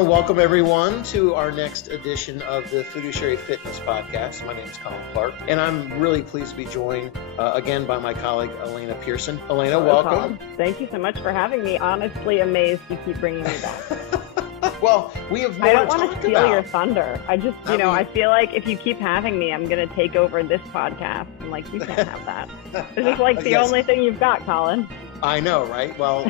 want to welcome everyone to our next edition of the Fiduciary Fitness podcast. My name is Colin Clark, and I'm really pleased to be joined again by my colleague, Elena Peerson. Elena, welcome. Colin. Thank you so much for having me. Honestly amazed you keep bringing me back. Well, we have more I don't want to steal your thunder. I just, I feel like if you keep having me, I'm going to take over this podcast. And like, you can't have that. This is like the only thing you've got, Colin. I know, right? Well,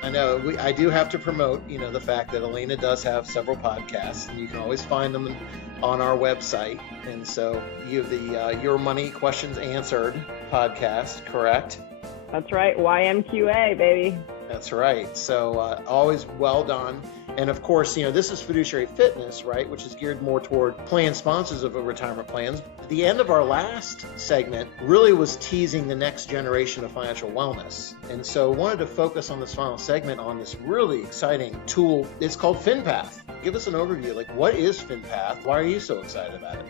I know I do have to promote, the fact that Elena does have several podcasts, and you can always find them on our website. And so you have the Your Money Questions Answered podcast, correct? That's right. YMQA, baby. That's right. So always well done. And of course, this is Fiduciary Fitness, right, which is geared more toward plan sponsors of retirement plans. The end of our last segment really was teasing the next generation of financial wellness. And so wanted to focus on this final segment on this really exciting tool. It's called FinPath. Give us an overview. Like, what is FinPath? Why are you so excited about it?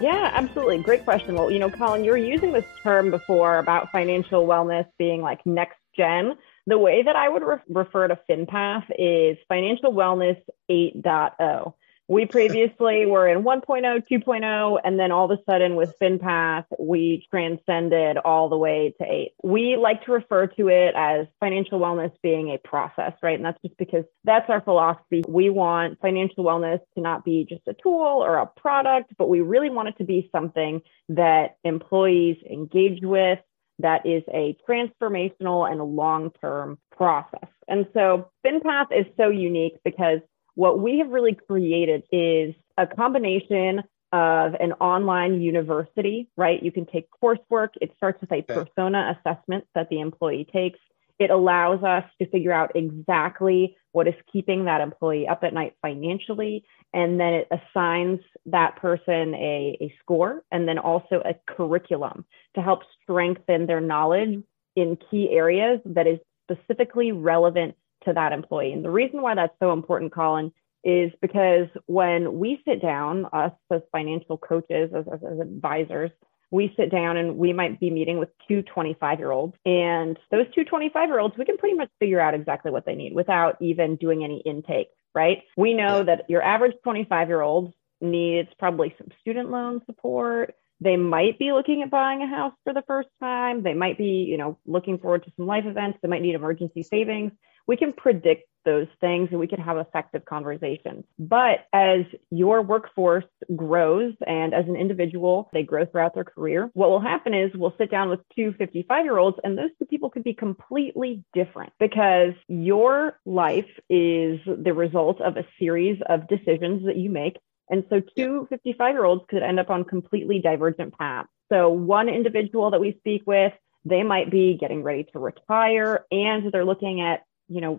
Yeah, absolutely. Great question. Well, Colin, you were using this term before about financial wellness being like next gen. The way that I would refer to FinPath is Financial Wellness 8.0. We previously were in 1.0, 2.0, and then all of a sudden with FinPath, we transcended all the way to 8. We like to refer to it as financial wellness being a process, right? And that's just because that's our philosophy. We want financial wellness to not be just a tool or a product, but we really want it to be something that employees engage with, that is a transformational and a long-term process. And so FinPath is so unique because what we have really created is a combination of an online university, right? You can take coursework. It starts with a persona assessment that the employee takes. It allows us to figure out exactly what is keeping that employee up at night financially. And then it assigns that person a score and then also a curriculum to help strengthen their knowledge in key areas that is specifically relevant to that employee. And the reason why that's so important, Colin, is because when we sit down, us as financial coaches, as advisors, we sit down and we might be meeting with two 25-year-olds. And those two 25-year-olds, we can pretty much figure out exactly what they need without even doing any intake, right? We know that your average 25-year-old needs probably some student loan support. They might be looking at buying a house for the first time. They might be, looking forward to some life events. They might need emergency savings. We can predict those things and we can have effective conversations. But as your workforce grows and as an individual, they grow throughout their career, what will happen is we'll sit down with two 55-year-olds and those two people could be completely different because your life is the result of a series of decisions that you make. And so two 55-year-olds could end up on completely divergent paths. So one individual that we speak with, they might be getting ready to retire and they're looking at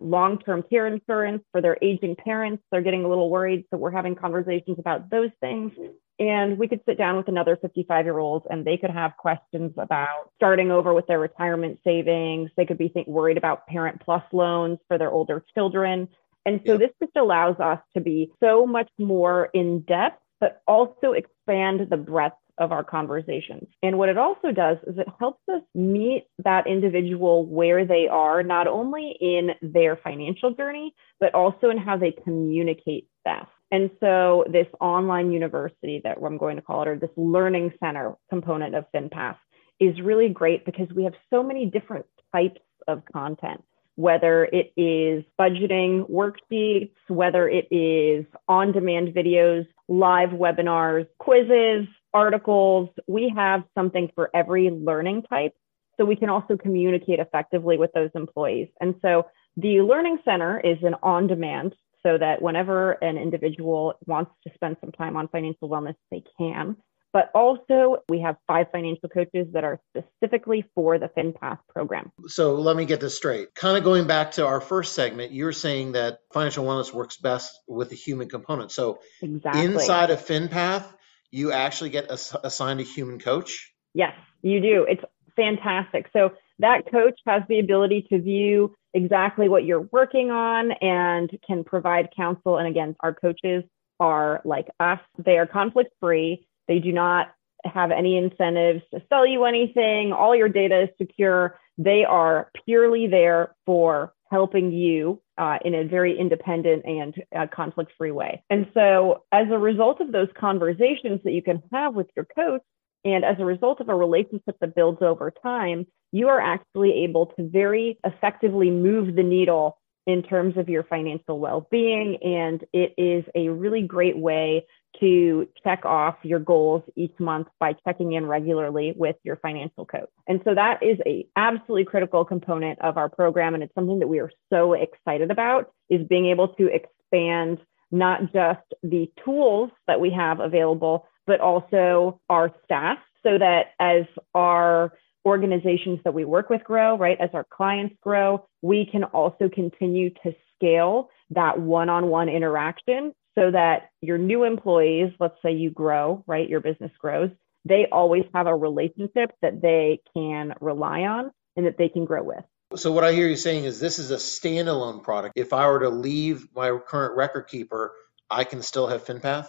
long-term care insurance for their aging parents. They're getting a little worried. So we're having conversations about those things. And we could sit down with another 55-year-old and they could have questions about starting over with their retirement savings. They could be worried about Parent Plus loans for their older children. And so this just allows us to be so much more in depth, but also expand the breadth of our conversations. And what it also does is it helps us meet that individual where they are, not only in their financial journey, but also in how they communicate best. And so this online university that I'm going to call it, or this learning center component of FinPath is really great because we have so many different types of content, whether it is budgeting worksheets, whether it is on-demand videos, live webinars, quizzes, articles. We have something for every learning type, so we can also communicate effectively with those employees. And so the Learning Center is an on-demand, so that whenever an individual wants to spend some time on financial wellness, they can. But also we have 5 financial coaches that are specifically for the FinPath program. So let me get this straight. Kind of going back to our first segment, you're saying that financial wellness works best with the human component. So inside of FinPath, you actually get assigned a human coach? Yes, you do. It's fantastic. So that coach has the ability to view exactly what you're working on and can provide counsel. And again, our coaches are like us. They are conflict-free. They do not have any incentives to sell you anything. All your data is secure. They are purely there for helping you in a very independent and conflict-free way. And so as a result of those conversations that you can have with your coach, and as a result of a relationship that builds over time, you are actually able to very effectively move the needle in terms of your financial well-being. And it is a really great way to check off your goals each month by checking in regularly with your financial coach. And so that is a absolutely critical component of our program. And it's something that we are so excited about, is being able to expand not just the tools that we have available, but also our staff, so that as our organizations that we work with grow, right, as our clients grow, we can also continue to scale that one-on-one interaction, so that your new employees, let's say you grow, right, your business grows, they always have a relationship that they can rely on and that they can grow with. So what I hear you saying is this is a standalone product. If I were to leave my current record keeper, I can still have FinPath?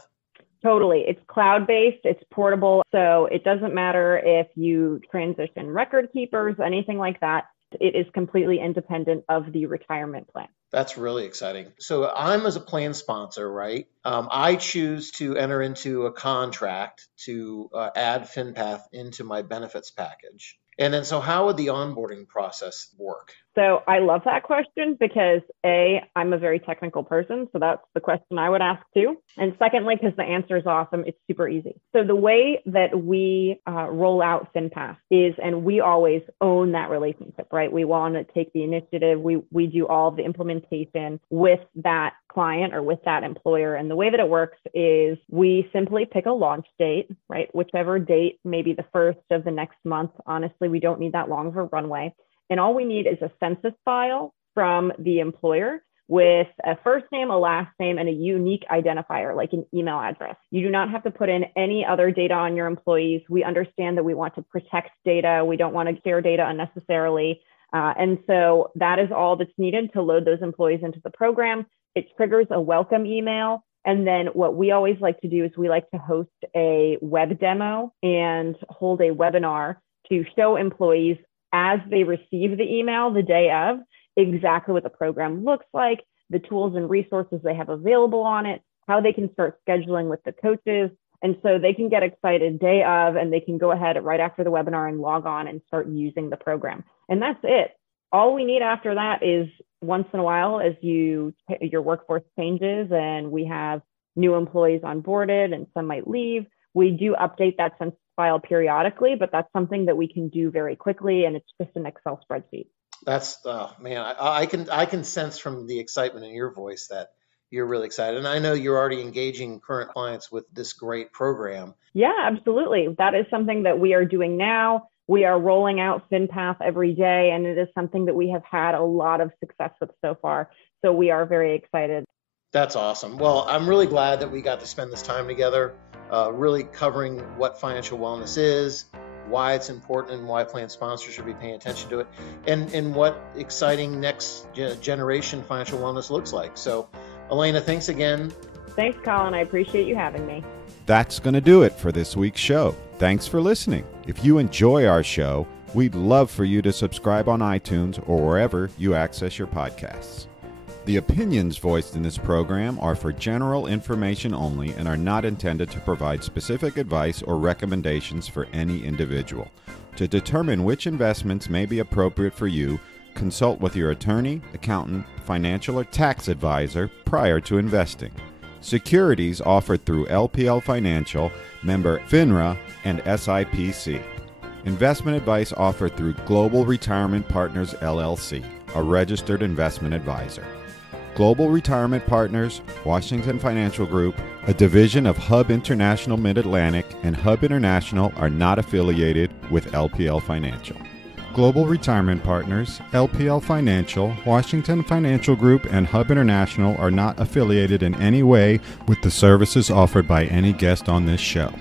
Totally. It's cloud-based, it's portable. So it doesn't matter if you transition record keepers, anything like that. It is completely independent of the retirement plan. That's really exciting. So I'm as a plan sponsor, right? I choose to enter into a contract to add FinPath into my benefits package. And then, so how would the onboarding process work? So I love that question because I'm a very technical person. So that's the question I would ask too. And secondly, because the answer is awesome, it's super easy. So the way that we roll out FinPath is, and we always own that relationship, right? We want to take the initiative. We do all the implementation with that client or with that employer. And the way that it works is we simply pick a launch date, right? Whichever date, maybe the first of the next month. Honestly, we don't need that long of a runway. And all we need is a census file from the employer with a first name, a last name, and a unique identifier, like an email address. You do not have to put in any other data on your employees. We understand that we want to protect data. We don't want to share data unnecessarily. And so that is all that's needed to load those employees into the program. It triggers a welcome email. And then what we always like to do is we like to host a web demo and hold a webinar to show employees as they receive the email the day of exactly what the program looks like, the tools and resources they have available on it, how they can start scheduling with the coaches. And so they can get excited day of, and they can go ahead right after the webinar and log on and start using the program. And that's it. All we need after that is once in a while, as your workforce changes and we have new employees onboarded and some might leave, we do update that census file periodically, but that's something that we can do very quickly, and it's just an Excel spreadsheet. That's, man, I can sense from the excitement in your voice that you're really excited. And I know you're already engaging current clients with this great program. Yeah, absolutely. That is something that we are doing now. We are rolling out FinPath every day, and it is something that we have had a lot of success with so far. So we are very excited. That's awesome. Well, I'm really glad that we got to spend this time together, really covering what financial wellness is, why it's important, and why plan sponsors should be paying attention to it, and what exciting next generation financial wellness looks like. So, Elena, thanks again. Thanks, Colin. I appreciate you having me. That's going to do it for this week's show. Thanks for listening. If you enjoy our show, we'd love for you to subscribe on iTunes or wherever you access your podcasts. The opinions voiced in this program are for general information only and are not intended to provide specific advice or recommendations for any individual. To determine which investments may be appropriate for you, consult with your attorney, accountant, financial, or tax advisor prior to investing. Securities offered through LPL Financial, member FINRA, and SIPC. Investment advice offered through Global Retirement Partners, LLC, a registered investment advisor. Global Retirement Partners, Washington Financial Group, a division of Hub International Mid-Atlantic, and Hub International are not affiliated with LPL Financial. Global Retirement Partners, LPL Financial, Washington Financial Group, and Hub International are not affiliated in any way with the services offered by any guest on this show.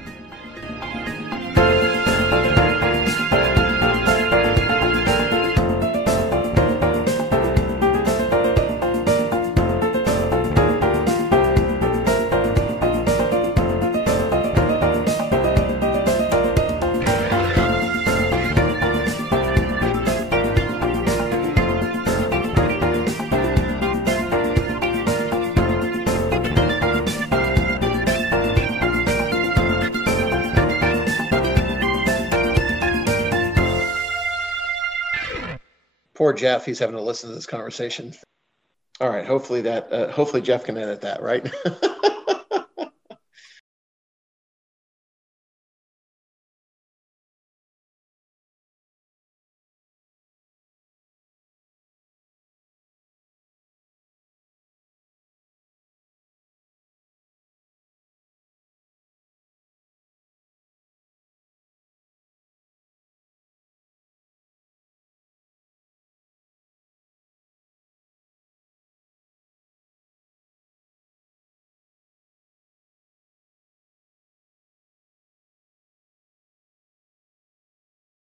Poor Jeff, he's having to listen to this conversation. All right, hopefully Jeff can edit that, right?